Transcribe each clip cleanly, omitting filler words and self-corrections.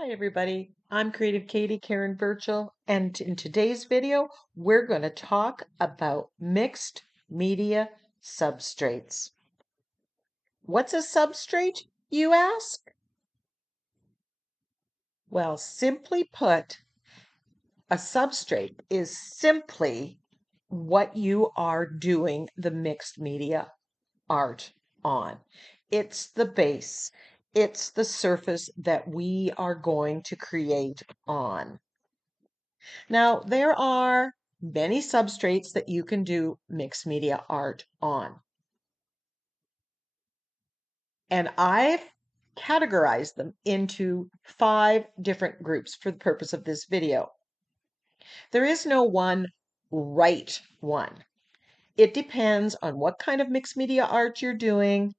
Hi everybody, I'm Creative Katie Karen Burchill, and in today's video, we're going to talk about mixed media substrates. What's a substrate, you ask? Well, simply put, a substrate is simply what you are doing the mixed media art on. It's the base. It's the surface that we are going to create on. Now, there are many substrates that you can do mixed media art on. And I've categorized them into 5 different groups for the purpose of this video. There is no one right one. It depends on what kind of mixed media art you're doing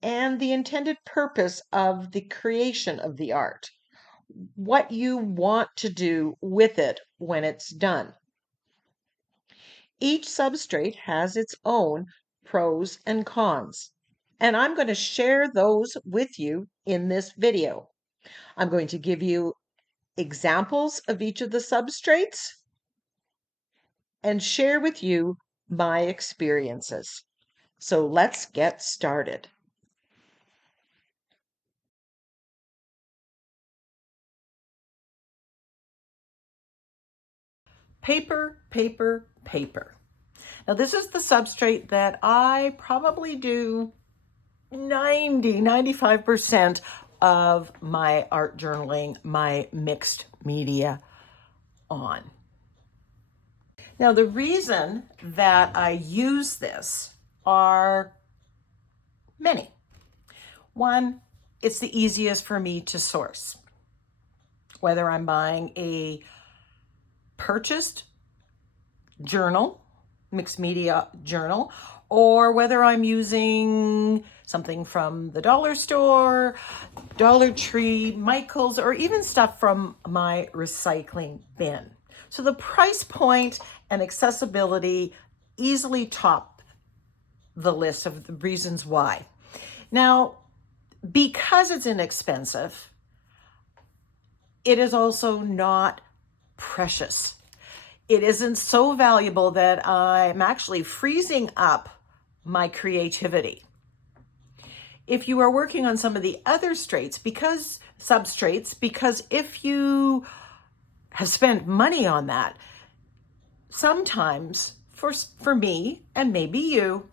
and the intended purpose of the creation of the art, what you want to do with it when it's done. Each substrate has its own pros and cons, and I'm going to share those with you in this video. I'm going to give you examples of each of the substrates and share with you my experiences. So let's get started. Paper, paper, paper. Now this is the substrate that I probably do 95% of my art journaling, my mixed media on. Now, the reason that I use this are many. One, it's the easiest for me to source. Whether I'm buying a purchased journal, mixed media journal, or whether I'm using something from the dollar store, Dollar Tree, Michael's, or even stuff from my recycling bin. So the price point and accessibility easily top the list of the reasons why. Now, because it's inexpensive, it is also not precious. It isn't so valuable that I'm actually freezing up my creativity. If you are working on some of the other substrates, because if you have spent money on that, sometimes for me and maybe you,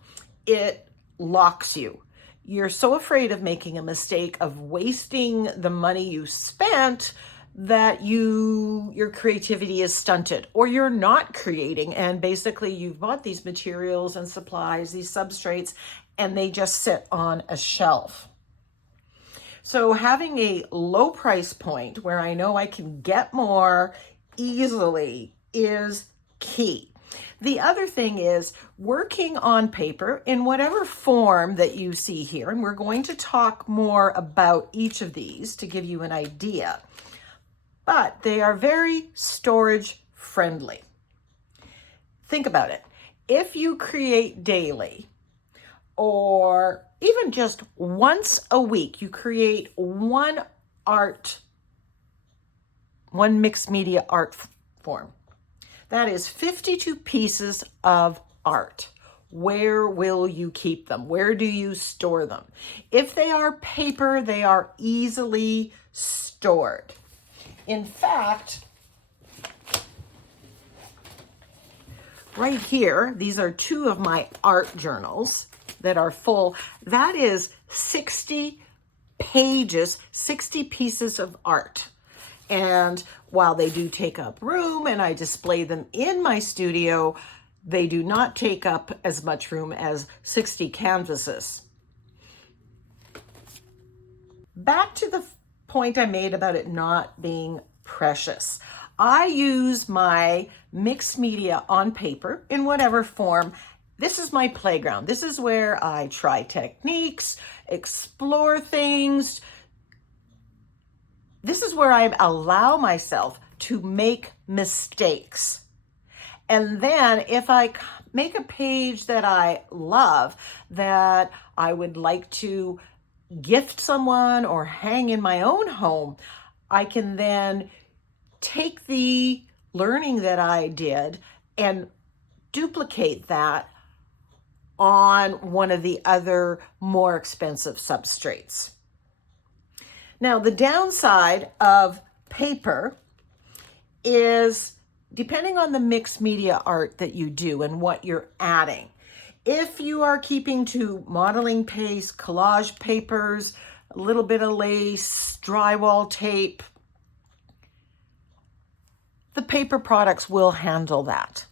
it locks you. You're so afraid of making a mistake, of wasting the money you spent, that your creativity is stunted, or you're not creating, and basically you've bought these materials and supplies, these substrates, and they just sit on a shelf. So having a low price point where I know I can get more easily is key. The other thing is working on paper in whatever form that you see here, and we're going to talk more about each of these to give you an idea, but they are very storage friendly. Think about it. If you create daily, or even just once a week, you create one mixed media art form. That is 52 pieces of art. Where will you keep them? Where do you store them? If they are paper, they are easily stored. In fact, right here, these are 2 of my art journals that are full. That is 60 pages, 60 pieces of art. And while they do take up room and I display them in my studio, they do not take up as much room as 60 canvases. Back to the point I made about it not being precious. I use my mixed media on paper in whatever form. This is my playground. This is where I try techniques, explore things. This is where I allow myself to make mistakes. And then if I make a page that I love, that I would like to gift someone or hang in my own home, I can then take the learning that I did and duplicate that on one of the other more expensive substrates. Now, the downside of paper is depending on the mixed media art that you do and what you're adding. If you are keeping to modeling paste, collage papers, a little bit of lace, drywall tape, the paper products will handle that.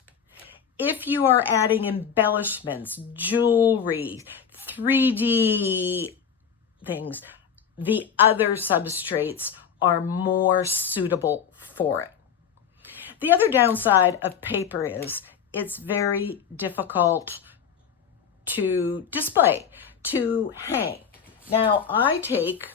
If you are adding embellishments, jewelry, 3D things, the other substrates are more suitable for it. The other downside of paper is it's very difficult to display, to hang. Now, I take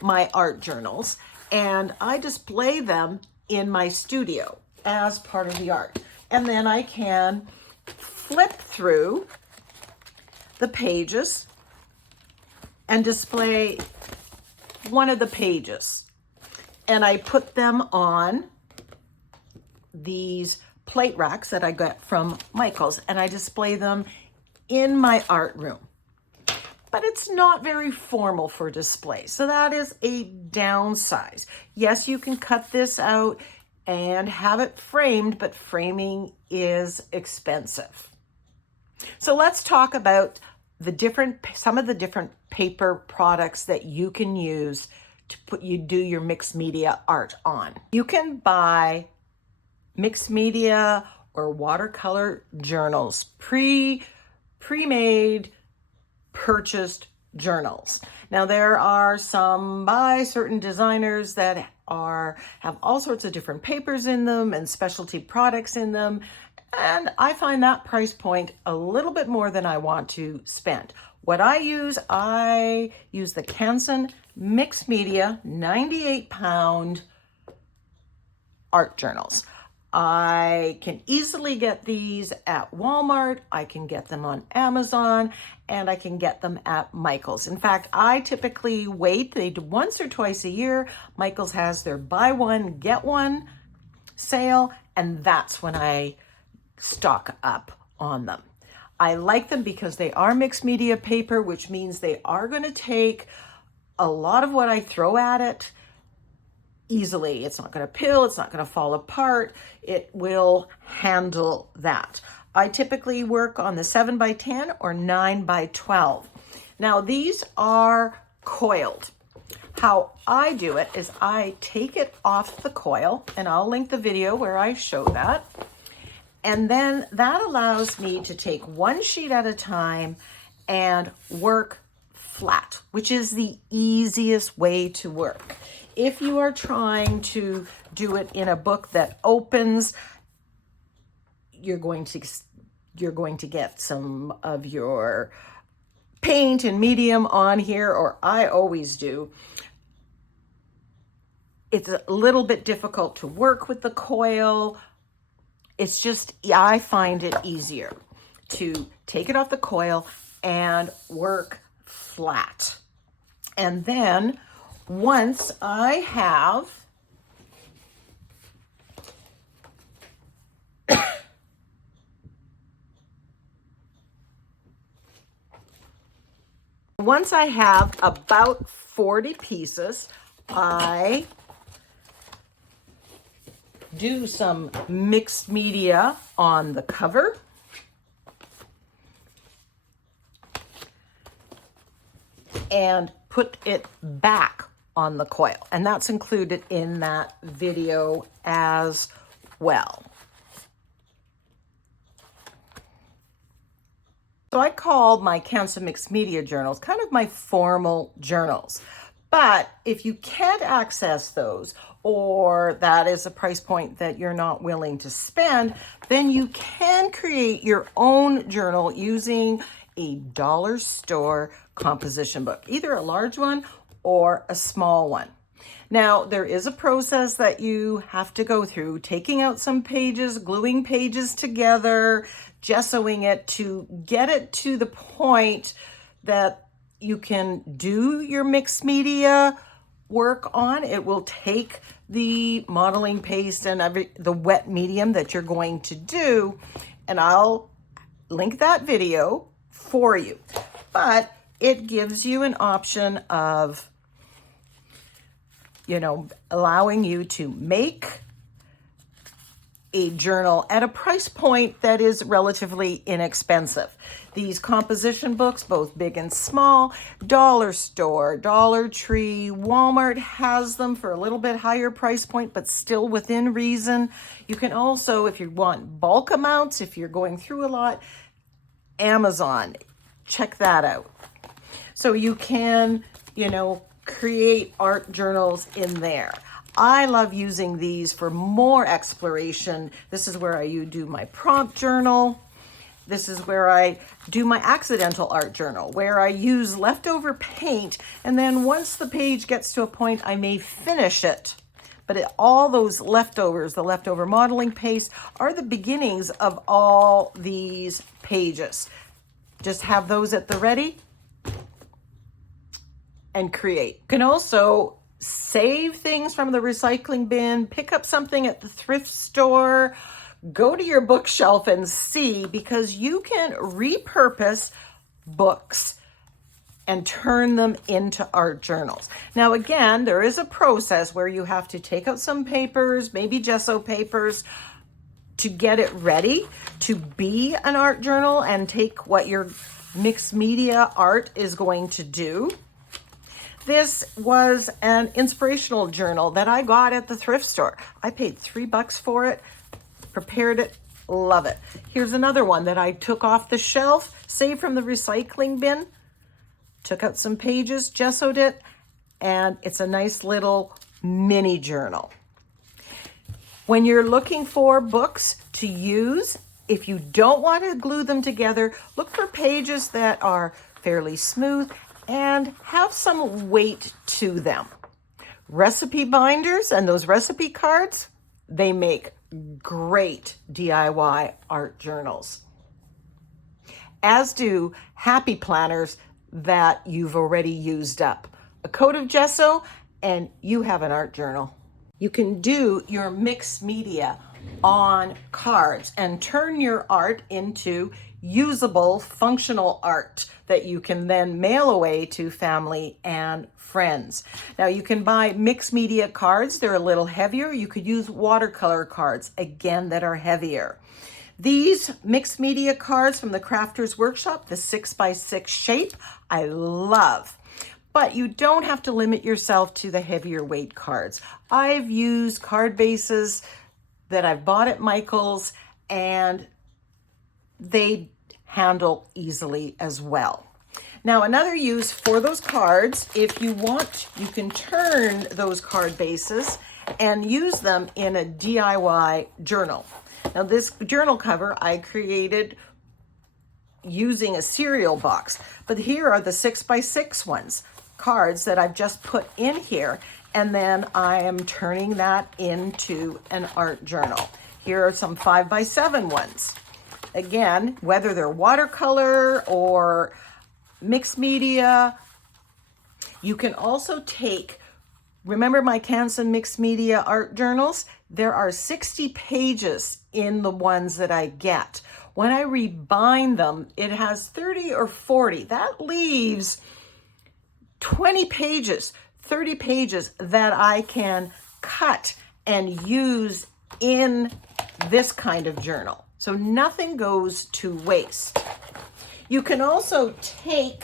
my art journals and I display them in my studio as part of the art. And then I can flip through the pages and display one of the pages. And I put them on these plate racks that I got from Michael's, and I display them in my art room. But it's not very formal for display, so that is a downside. Yes, you can cut this out and have it framed, but framing is expensive. So let's talk about some of the different paper products that you can use to do your mixed media art on. You can buy mixed media or watercolor journals, pre-made, purchased journals. Now, there are some by certain designers that have all sorts of different papers in them and specialty products in them, and I find that price point a little bit more than I want to spend. What I use the Canson Mixed Media 98-pound art journals. I can easily get these at Walmart, I can get them on Amazon, and I can get them at Michael's. In fact, I typically wait. They do once or twice a year. Michael's has their buy one, get one sale, and that's when I stock up on them. I like them because they are mixed media paper, which means they are going to take a lot of what I throw at it easily. It's not going to pill, it's not going to fall apart. It will handle that. I typically work on the 7x10 or 9x12. Now, these are coiled. How I do it is I take it off the coil, and I'll link the video where I show that. And then that allows me to take one sheet at a time and work flat, which is the easiest way to work. If you are trying to do it in a book that opens, you're going to get some of your paint and medium on here, or I always do. It's a little bit difficult to work with the coil. It's just, I find it easier to take it off the coil and work flat. And then once I have about 40 pieces, I do some mixed media on the cover. And put it back on the coil. And that's included in that video as well. So I called my Canson Mixed Media journals kind of my formal journals. But if you can't access those, or that is a price point that you're not willing to spend, then you can create your own journal using a dollar store composition book, either a large one or a small one. Now, there is a process that you have to go through, taking out some pages, gluing pages together, gessoing it to get it to the point that you can do your mixed media work on. It will take the modeling paste and the wet medium that you're going to do, and I'll link that video for you. But it gives you an option of, you know, allowing you to make a journal at a price point that is relatively inexpensive. These composition books, both big and small, dollar store, Dollar Tree, Walmart has them for a little bit higher price point, but still within reason. You can also, if you want bulk amounts, if you're going through a lot, Amazon, check that out. So you can, you know, create art journals in there. I love using these for more exploration. This is where I do my prompt journal. This is where I do my accidental art journal, where I use leftover paint, and then once the page gets to a point, I may finish it. But all those leftovers, the leftover modeling paste, are the beginnings of all these pages. Just have those at the ready and create. You can also save things from the recycling bin, pick up something at the thrift store, go to your bookshelf and see, because you can repurpose books and turn them into art journals. Now, again, there is a process where you have to take out some papers, maybe gesso papers, to get it ready to be an art journal and take what your mixed media art is going to do. This was an inspirational journal that I got at the thrift store. I paid $3 for it, prepared it, love it. Here's another one that I took off the shelf, saved from the recycling bin, took out some pages, gessoed it, and it's a nice little mini journal. When you're looking for books to use, if you don't want to glue them together, look for pages that are fairly smooth and have some weight to them. Recipe binders and those recipe cards, they make great DIY art journals, as do happy planners that you've already used up. A coat of gesso and you have an art journal. You can do your mixed media on cards and turn your art into usable, functional art that you can then mail away to family and friends. Now, you can buy mixed media cards. They're a little heavier. You could use watercolor cards, again, that are heavier. These mixed media cards from the Crafter's Workshop, the 6x6 shape, I love. But you don't have to limit yourself to the heavier weight cards. I've used card bases that I've bought at Michael's, and they handle easily as well. Now, another use for those cards, if you want, you can turn those card bases and use them in a DIY journal. Now, this journal cover I created using a cereal box, but here are the 6x6 ones, cards that I've just put in here, and then I am turning that into an art journal. Here are some 5x7 ones. Again, whether they're watercolor or mixed media, you can also take, remember my Canson mixed media art journals? There are 60 pages in the ones that I get. When I rebind them, it has 30 or 40. That leaves 20 pages, 30 pages that I can cut and use in this kind of journal. So nothing goes to waste. You can also take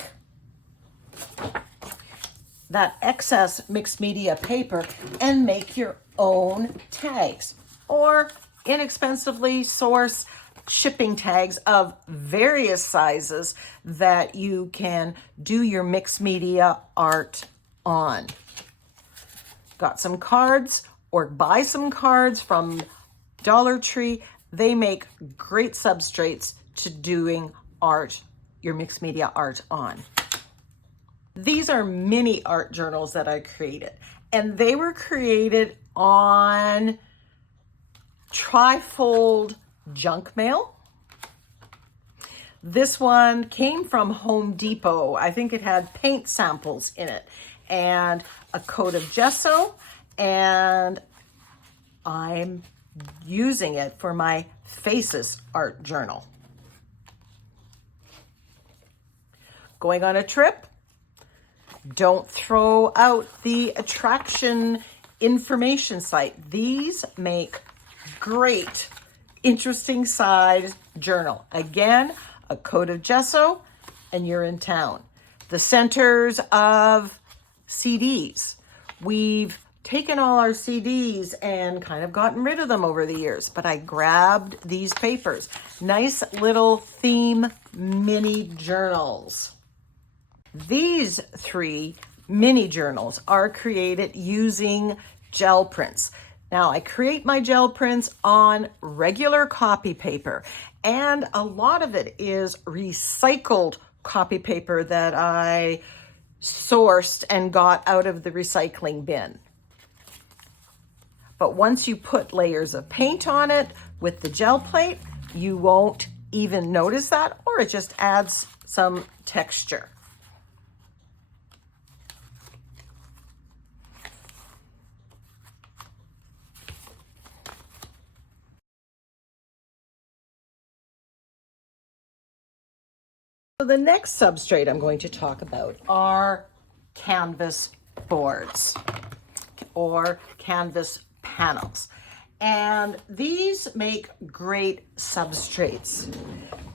that excess mixed media paper and make your own tags, or inexpensively source shipping tags of various sizes that you can do your mixed media art on. Got some cards, or buy some cards from Dollar Tree. They make great substrates to doing art, your mixed media art on. These are mini art journals that I created, and they were created on trifold junk mail. This one came from Home Depot. I think it had paint samples in it. and a coat of gesso, and I'm using it for my Faces art journal. Going on a trip, don't throw out the attraction information site. These make great, interesting size journal. Again, a coat of gesso and you're in town. The centers of CDs. We've taken all our CDs and kind of gotten rid of them over the years, but I grabbed these papers. Nice little theme mini journals. These 3 mini journals are created using gel prints. Now, I create my gel prints on regular copy paper, and a lot of it is recycled copy paper that I sourced and got out of the recycling bin. But once you put layers of paint on it with the gel plate, you won't even notice that, or it just adds some texture. So the next substrate I'm going to talk about are canvas boards or canvas panels. And these make great substrates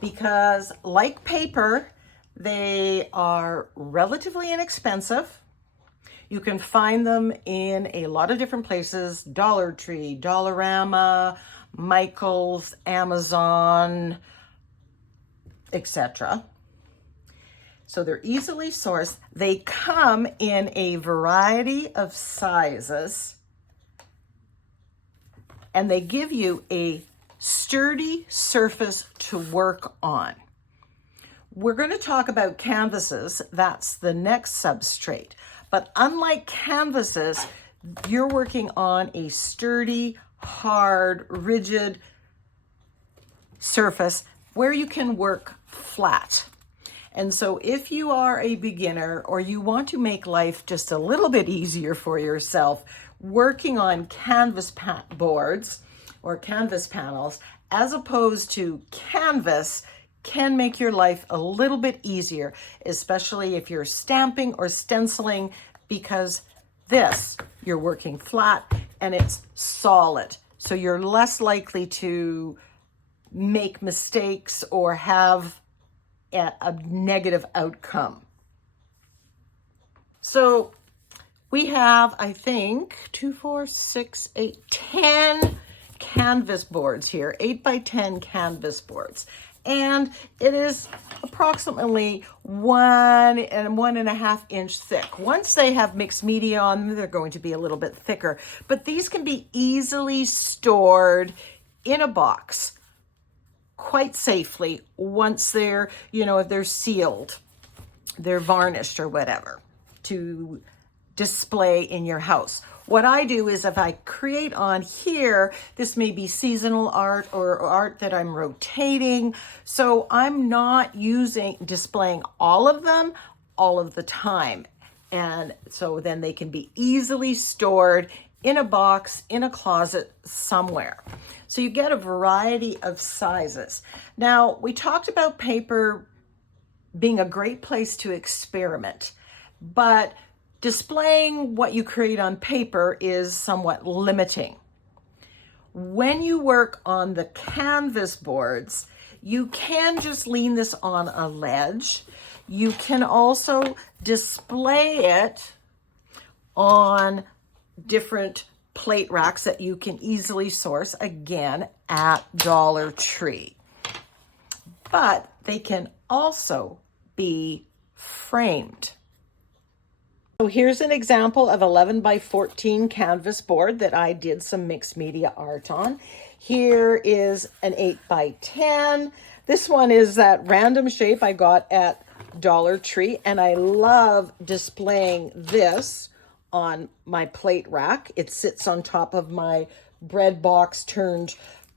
because, like paper, they are relatively inexpensive. You can find them in a lot of different places: Dollar Tree, Dollarama, Michael's, Amazon, etc. So they're easily sourced. They come in a variety of sizes, and they give you a sturdy surface to work on. We're going to talk about canvases. That's the next substrate. But unlike canvases, you're working on a sturdy, hard, rigid surface where you can work flat. And so if you are a beginner or you want to make life just a little bit easier for yourself, working on canvas boards or canvas panels as opposed to canvas can make your life a little bit easier, especially if you're stamping or stenciling, because this, you're working flat and it's solid. So you're less likely to make mistakes or have a negative outcome. So we have, I think, 2, 4, 6, 8, 10 canvas boards here, 8 by 10 canvas boards. And it is approximately 1 and 1.5 inch thick. Once they have mixed media on them, they're going to be a little bit thicker, but these can be easily stored in a box quite safely once they're, if they're sealed, they're varnished or whatever, to display in your house. What I do is if I create on here, this may be seasonal art or art that I'm rotating. So I'm not displaying all of them all of the time. And so then they can be easily stored in a box, in a closet somewhere. So you get a variety of sizes. Now, we talked about paper being a great place to experiment, but displaying what you create on paper is somewhat limiting. When you work on the canvas boards, you can just lean this on a ledge. You can also display it on different plate racks that you can easily source, again, at Dollar Tree. But they can also be framed. So here's an example of 11 by 14 canvas board that I did some mixed media art on. Here is an 8 by 10. This one is that random shape I got at Dollar Tree, and I love displaying this on my plate rack. It sits on top of my bread box turned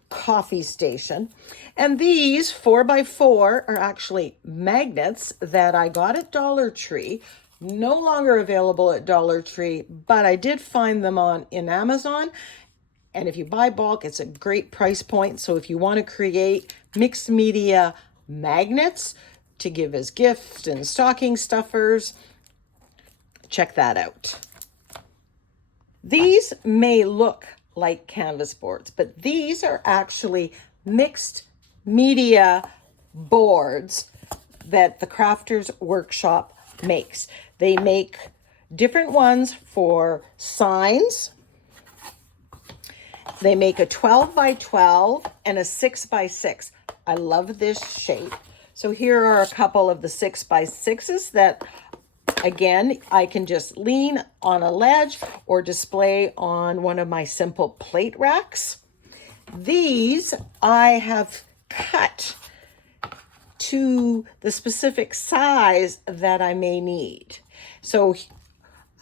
coffee station. And these 4 by 4 are actually magnets that I got at Dollar Tree. no longer available at Dollar Tree, but I did find them in Amazon. And if you buy bulk, it's a great price point. So if you want to create mixed media magnets to give as gifts and stocking stuffers, check that out. These may look like canvas boards, but these are actually mixed media boards that the Crafters Workshop makes. They make different ones for signs. They make a 12 by 12 and a 6 by 6. I love this shape. So here are a couple of the 6 by 6s that, again, I can just lean on a ledge or display on one of my simple plate racks. These I have cut to the specific size that I may need. So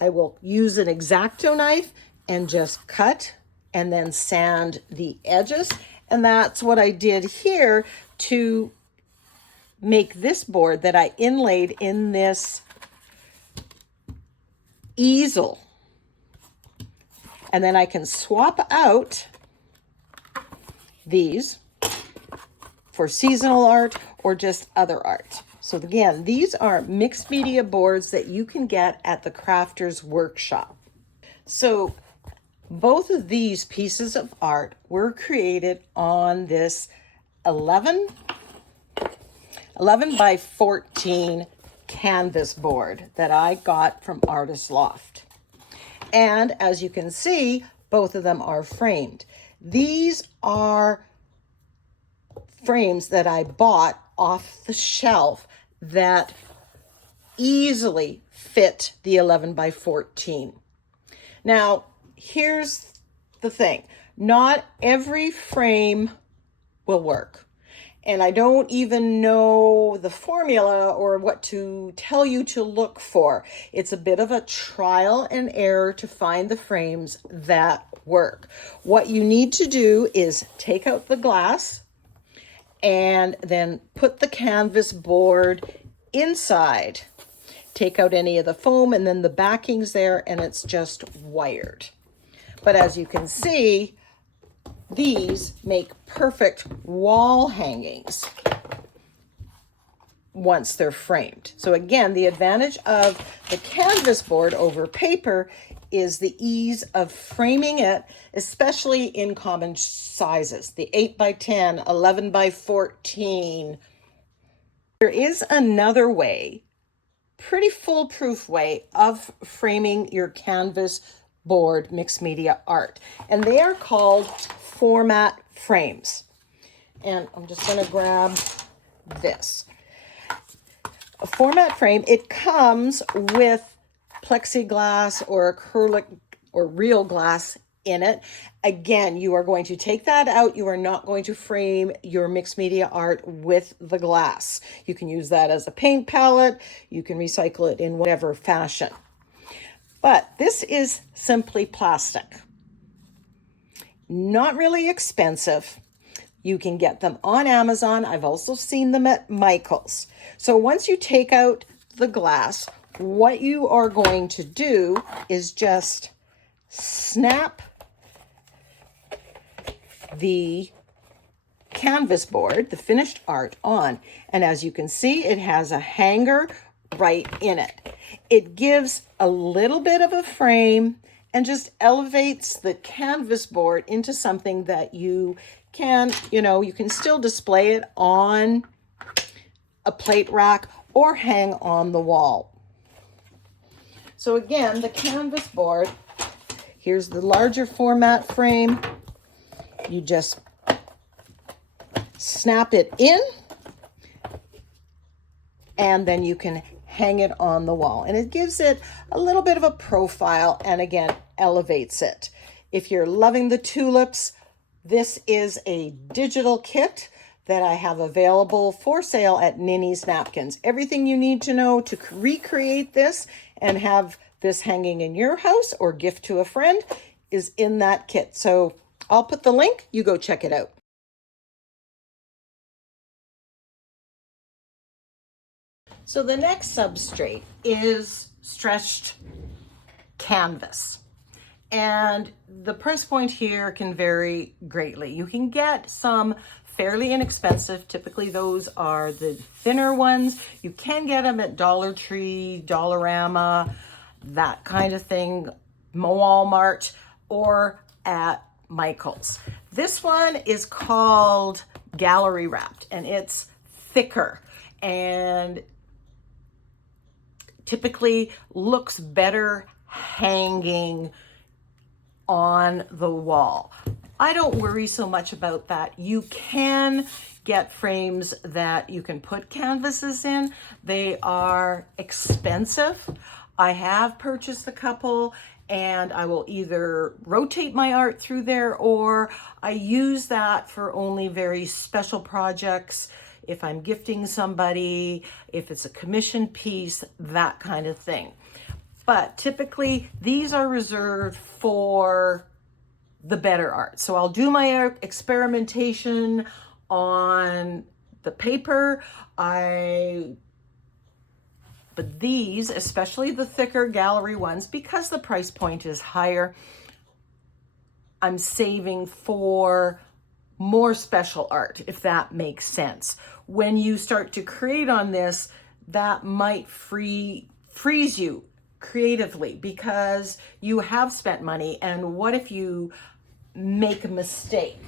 I will use an X-Acto knife and just cut and then sand the edges. And that's what I did here to make this board that I inlaid in this easel. And then I can swap out these for seasonal art or just other art. So again, these are mixed media boards that you can get at the Crafters Workshop. So both of these pieces of art were created on this 11 by 14 canvas board that I got from Artist Loft. And as you can see, both of them are framed. These are frames that I bought off the shelf that easily fit the 11 by 14. Now, here's the thing. Not every frame will work. And I don't even know the formula or what to tell you to look for. It's a bit of a trial and error to find the frames that work. What you need to do is take out the glass and then put the canvas board inside. Take out any of the foam and then the backing's there and it's just wired. But as you can see, these make perfect wall hangings once they're framed. So again, the advantage of the canvas board over paper is the ease of framing it, especially in common sizes, the 8 by 10, 11 by 14. There is another way, pretty foolproof way of framing your canvas board mixed media art, and they are called format frames. And I'm just going to grab this. A format frame, it comes with plexiglass or acrylic or real glass in it. Again, you are going to take that out. You are not going to frame your mixed media art with the glass. You can use that as a paint palette. You can recycle it in whatever fashion. But this is simply plastic. Not really expensive. You can get them on Amazon. I've also seen them at Michael's. So once you take out the glass, what you are going to do is just snap the canvas board, the finished art, on. And as you can see, it has a hanger right in it. It gives a little bit of a frame and just elevates the canvas board into something that you can, you can still display it on a plate rack or hang on the wall. So again, the canvas board, here's the larger format frame. You just snap it in and then you can hang it on the wall. And it gives it a little bit of a profile and again, elevates it. If you're loving the tulips, this is a digital kit that I have available for sale at Ninny's Napkins. Everything you need to know to recreate this and have this hanging in your house or gift to a friend is in that kit. So I'll put the link, you go check it out. So the next substrate is stretched canvas. And the price point here can vary greatly. You can get some fairly inexpensive. Typically those are the thinner ones. You can get them at Dollar Tree, Dollarama, that kind of thing, Walmart, or at Michael's. This one is called gallery wrapped, and it's thicker and typically looks better hanging on the wall. I don't worry so much about that. You can get frames that you can put canvases in. They are expensive. I have purchased a couple, and I will either rotate my art through there, or I use that for only very special projects. If I'm gifting somebody, if it's a commission piece, that kind of thing. But typically these are reserved for the better art. So I'll do my experimentation on the paper. But these, especially the thicker gallery ones, because the price point is higher, I'm saving for more special art, if that makes sense. When you start to create on this, that might freeze you creatively, because you have spent money, and what if you make a mistake?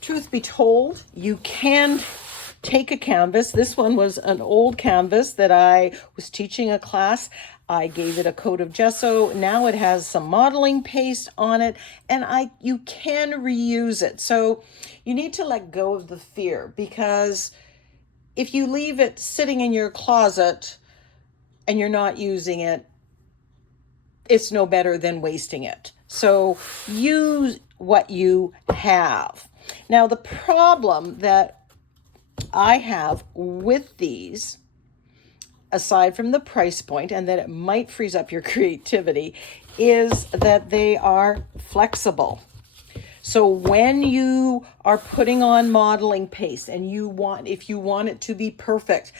Truth be told, you can take a canvas. This one was an old canvas that I was teaching a class. I gave it a coat of gesso. Now it has some modeling paste on it, and you can reuse it. So you need to let go of the fear, because if you leave it sitting in your closet and you're not using it, it's no better than wasting it. So use what you have. Now, the problem that I have with these, aside from the price point and that it might freeze up your creativity, is that they are flexible. So when you are putting on modeling paste and if you want it to be perfect,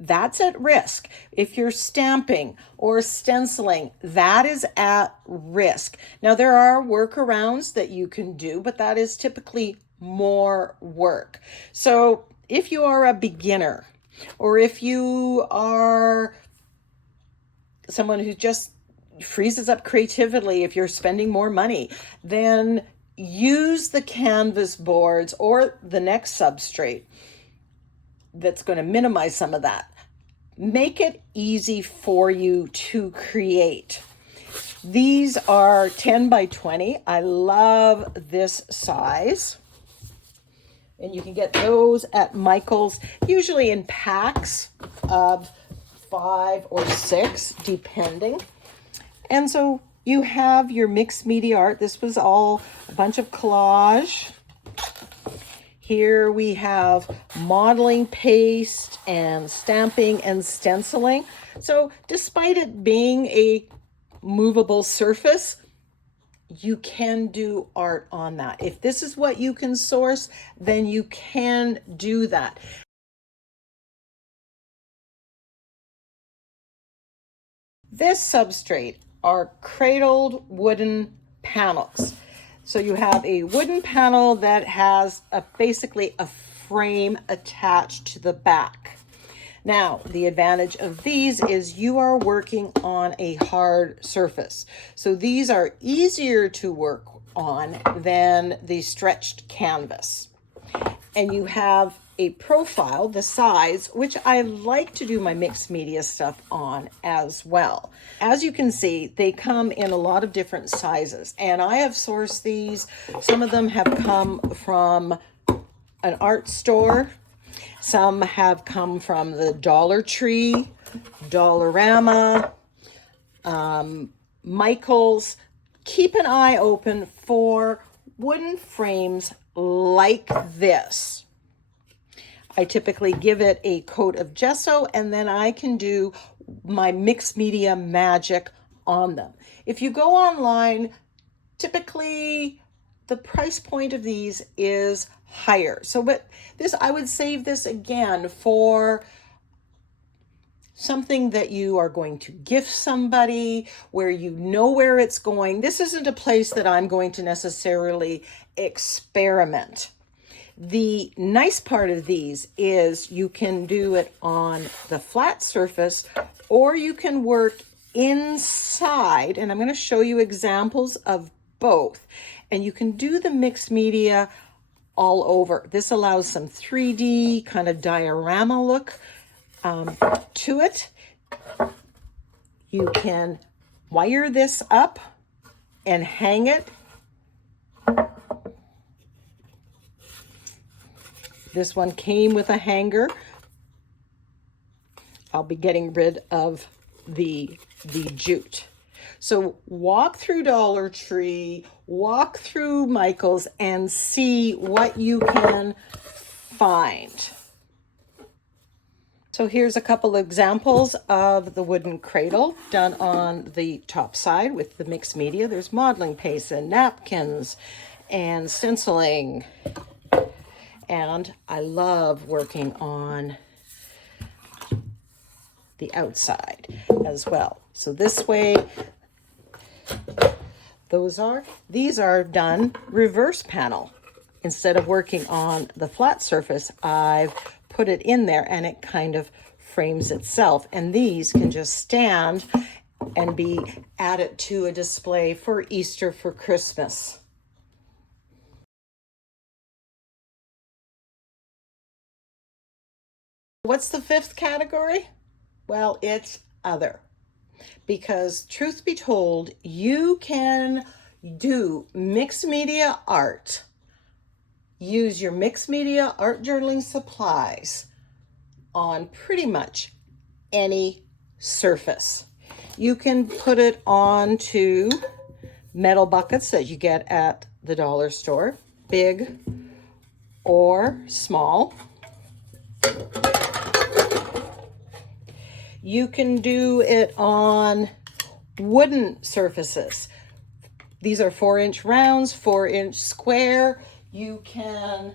that's at risk. If you're stamping or stenciling, that is at risk. Now, there are workarounds that you can do, but that is typically more work. So if you are a beginner, or if you are someone who just freezes up creatively, if you're spending more money, then use the canvas boards or the next substrate that's going to minimize some of that. Make it easy for you to create. These are 10 by 20. I love this size. And you can get those at Michael's, usually in packs of 5 or 6, depending. And so you have your mixed media art. This was all a bunch of collage. Here we have modeling paste and stamping and stenciling. So despite it being a movable surface, you can do art on that. If this is what you can source, then you can do that. This substrate are cradled wooden panels. So you have a wooden panel that has basically a frame attached to the back. Now, the advantage of these is you are working on a hard surface. So these are easier to work on than the stretched canvas. And you have a profile, the size, which I like to do my mixed media stuff on as well. As you can see, they come in a lot of different sizes, and I have sourced these. Some of them have come from an art store. Some have come from the Dollar Tree, Dollarama, Michael's. Keep an eye open for wooden frames like this. I typically give it a coat of gesso, and then I can do my mixed media magic on them. If you go online, typically the price point of these is higher. So, but this, I would save this again for something that you are going to gift somebody, where you know where it's going. This isn't a place that I'm going to necessarily experiment. The nice part of these is you can do it on the flat surface, or you can work inside, and I'm going to show you examples of both. And you can do the mixed media all over. This allows some 3D kind of diorama look to it. You can wire this up and hang it. This one came with a hanger. I'll be getting rid of the jute. So walk through Dollar Tree, walk through Michael's, and see what you can find. So here's a couple examples of the wooden cradle done on the top side with the mixed media. There's modeling paste and napkins and stenciling. And I love working on the outside as well. So this way, these are done reverse panel. Instead of working on the flat surface, I've put it in there and it kind of frames itself. And these can just stand and be added to a display for Easter, for Christmas. What's the fifth category? Well, it's other. Because truth be told, you can do mixed media art. Use your mixed media art journaling supplies on pretty much any surface. You can put it onto metal buckets that you get at the dollar store, big or small. You can do it on wooden surfaces. These are 4-inch rounds, 4-inch square. You can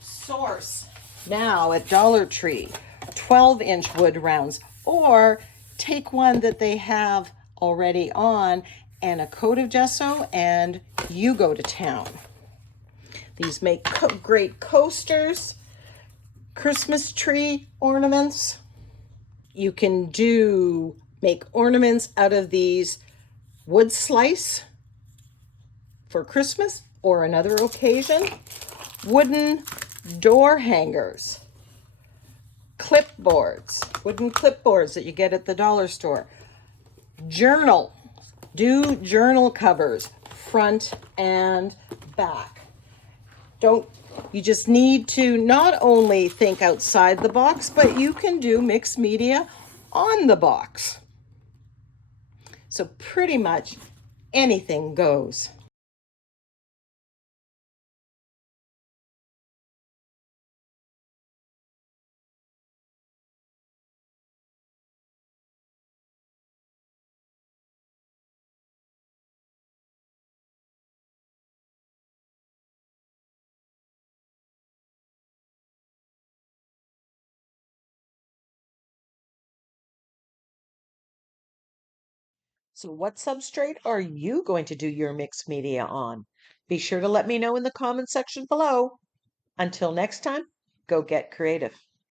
source now at Dollar Tree 12-inch wood rounds, or take one that they have already on and a coat of gesso, and you go to town. These make great coasters, Christmas tree ornaments. You can make ornaments out of these wood slice for Christmas or another occasion. Wooden door hangers, clipboards, wooden clipboards that you get at the dollar store. Journal, do journal covers, front and back. You just need to not only think outside the box, but you can do mixed media on the box. So pretty much anything goes. So what substrate are you going to do your mixed media on? Be sure to let me know in the comment section below. Until next time, go get creative.